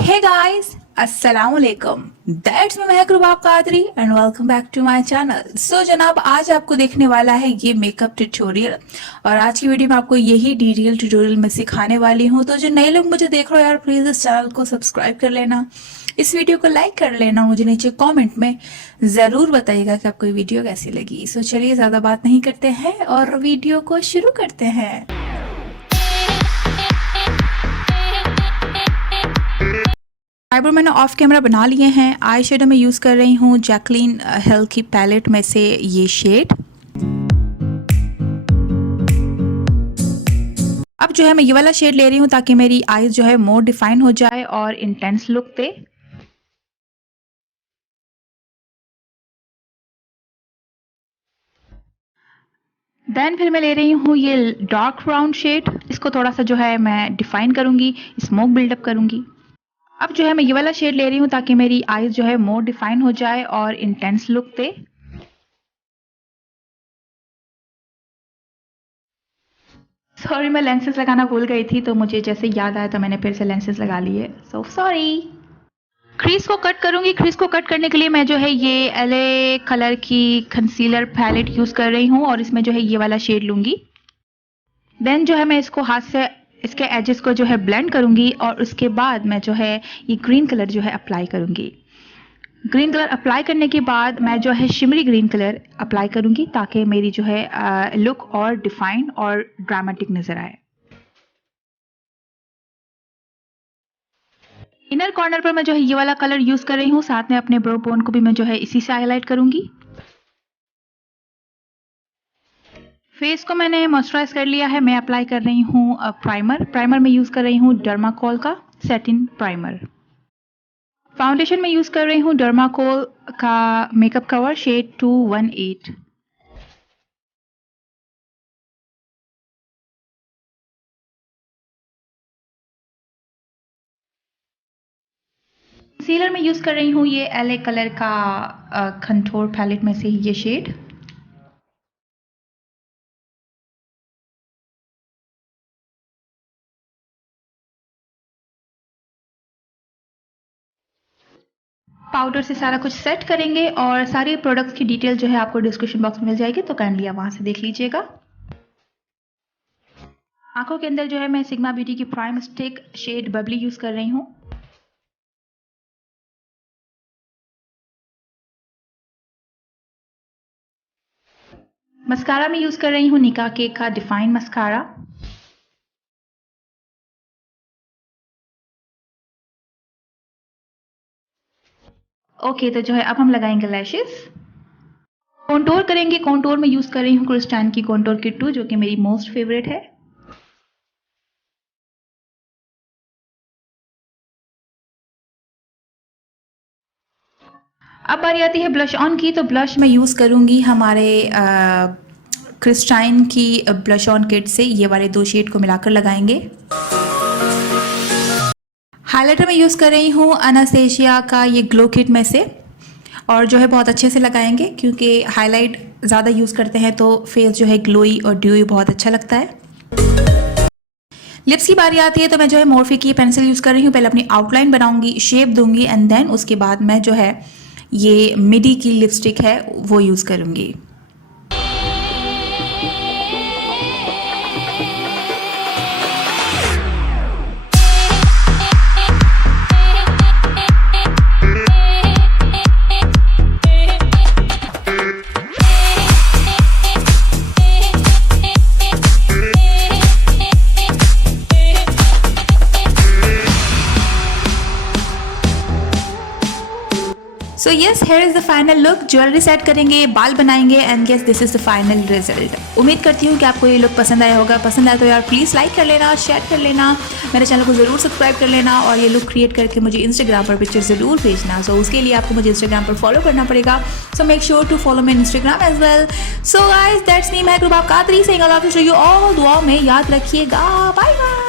Hey guys, अस्सलाम वालेकुम। That's me Mahak Rubab Qadri and welcome back to my channel. So जनाब, आज आपको देखने वाला है ये मेकअप ट्यूटोरियल और आज की वीडियो में आपको यही डिटेल ट्यूटोरियल में सिखाने वाली हूँ। तो जो नए लोग मुझे देख रहे हो यार, प्लीज इस चैनल को सब्सक्राइब कर लेना, इस वीडियो को लाइक कर लेना, मुझे नीचे कमेंट में ज़रूर बताइएगा कि आपको ये वीडियो कैसी लगी। सो चलिए ज़्यादा बात नहीं करते हैं और वीडियो को शुरू करते हैं। आईब्रो मैंने ऑफ कैमरा बना लिए हैं। आई शेडो में यूज़ कर रही हूँ जैकलीन हिल की पैलेट में से ये शेड। अब जो है मैं ये वाला शेड ले रही हूँ ताकि मेरी आईज जो है मोर डिफाइन हो जाए और इंटेंस लुक दे। देन फिर मैं ले रही हूँ ये डार्क ब्राउन शेड। इसको थोड़ा सा जो है मैं डिफाइन करूँगी, स्मोक बिल्डअप करूँगी। अब जो है मैं ये वाला शेड ले रही हूँ ताकि मेरी आईज जो है मोर डिफाइन हो जाए और इंटेंस लुक दे। सॉरी, मैं लेंसेज लगाना भूल गई थी, तो मुझे जैसे याद आया तो मैंने फिर से लेंसेज लगा लिए। So sorry. क्रीज को कट करूंगी। क्रीज को कट करने के लिए मैं जो है ये एलए कलर की कंसीलर पैलेट यूज कर रही हूँ और इसमें जो है ये वाला शेड लूंगी। देन जो है मैं इसको हाथ से इसके एजेस को जो है ब्लेंड करूंगी और उसके बाद मैं जो है ये ग्रीन कलर जो है अप्लाई करूंगी। ग्रीन कलर अप्लाई करने के बाद मैं जो है शिमरी ग्रीन कलर अप्लाई करूंगी ताकि मेरी जो है लुक और डिफाइन और ड्रामेटिक नजर आए। इनर कॉर्नर पर मैं जो है ये वाला कलर यूज कर रही हूँ। साथ में अपने ब्रो बोन को भी मैं जो है इसी से हाईलाइट करूंगी। फेस को मैंने मॉइस्चराइज कर लिया है। मैं अप्लाई कर रही हूँ प्राइमर में यूज कर रही हूँ डर्माकोल का सेटिन प्राइमर। फाउंडेशन में यूज कर रही हूँ डर्माकोल का मेकअप कवर शेड 218। कंसीलर में यूज कर रही हूँ ये एलए कलर का कंटूर पैलेट में से ये शेड। पाउडर से सारा कुछ सेट करेंगे और सारी प्रोडक्ट्स की डिटेल जो है आपको डिस्क्रिप्शन बॉक्स में मिल जाएगी, तो काइंडली आप वहां से देख लीजिएगा। आंखों के अंदर जो है मैं सिग्मा ब्यूटी की prime stick shade bubbly use कर रही हूँ। मस्कारा में यूज कर रही हूँ निका के का डिफाइन मस्कारा। ओके, तो जो है अब हम लगाएंगे लैशेस। कॉन्टोर करेंगे। कॉन्टोर में यूज कर रही हूँ क्रिस्टाइन की कॉन्टोर किट 2 जो कि मेरी मोस्ट फेवरेट है। अब बारी आती है ब्लश ऑन की। तो ब्लश मैं यूज करूंगी हमारे क्रिस्टाइन की ब्लश ऑन किट से। ये वाले दो शेड को मिलाकर लगाएंगे। हाइलाइटर में यूज़ कर रही हूँ अनास्टेशिया का ये ग्लो किट में से और जो है बहुत अच्छे से लगाएंगे क्योंकि हाईलाइट ज़्यादा यूज़ करते हैं तो फेस जो है ग्लोई और ड्यूई बहुत अच्छा लगता है। लिप्स की बारी आती है तो मैं जो है मोर्फी की पेंसिल यूज़ कर रही हूँ। पहले अपनी आउटलाइन बनाऊंगी, शेप दूंगी एंड देन उसके बाद मैं जो है ये मिडी की लिपस्टिक है वो यूज़ करूँगी। So yes, here is the final look. Jewellery set करेंगे, बाल बनाएंगे and yes this is the final result. उम्मीद करती हूँ कि आपको ये लुक पसंद आया होगा। पसंद आया तो यार प्लीज़ लाइक कर लेना, शेयर कर लेना, मेरे चैनल को ज़रूर सब्सक्राइब कर लेना और ये लुक क्रिएट करके मुझे इंस्टाग्राम पर पिक्चर ज़रूर भेजना। सो उसके लिए आपको मुझे इंस्टाग्राम पर फॉलो करना पड़ेगा। So make sure to follow me Instagram as well. So guys, that's me Mahak Rubab Qadri saying I love you, show you all. दुआओं में याद रखिएगा। Bye bye.